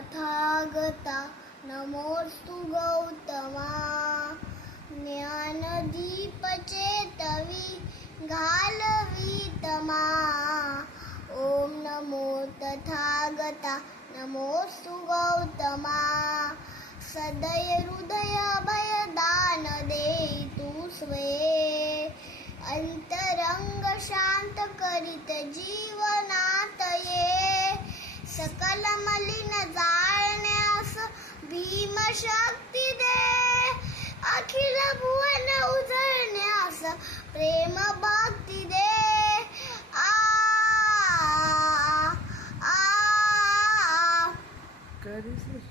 તથાગતા નમોસ્તુ ગૌતમા જ્ઞાનદીપ ચેતવી ગાલવીતમા ઓમ નમો તથાગતા નમોસ્તુ ગૌતમા સદય હૃદય ભયદાન દે તું સ્વે અંતરંગ શાંત કરિત જી भीमशक्ती दे. अखिल भुवन उजळण्यास प्रेम भक्ती दे. आ आ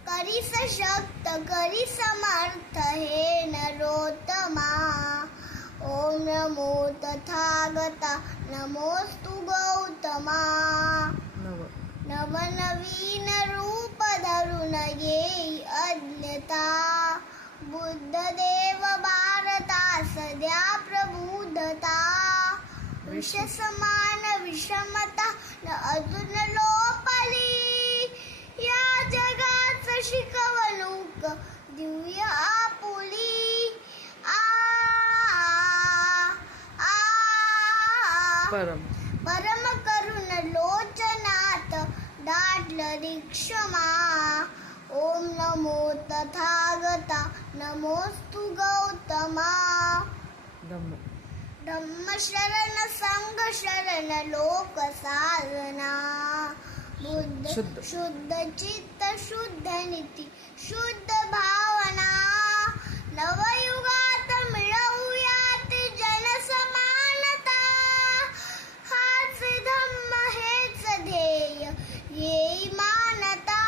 करी सशक्त करी समर्थ हे नरोत्तमा. ओम नमो तथागता नमोस्तु गौतमा. नव नवनवीन रूप धरून येई अज्ञता बुद्ध देव भारता सध्या प्रबुद्धता विष समान विषमता न अजून लोपली या जगाच शिकवणूक दिव्य आपुली। आ आ परम। परम करुण लोचनात दाटलरी क्षमा ओम नमो तथागता। नमोस्तु गौतमा। धम्म शरण संघ शरण लोक साधना बुद्ध शुद्ध. शुद्ध चित्त शुद्ध नीती शुद्ध भावना। नवयुगात मिळवूयात जनसमानता। हाच धम्म हेच ध्येय येई मानता।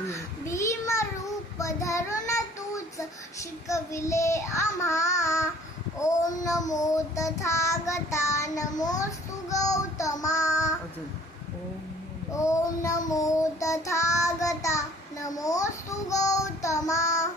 भीम रूप धरून तूच शिकविले आम्हा. ओम नमो तथागता नमोस्तु गौतमा. ओम नमो तथागता नमोस्तु गौतमा.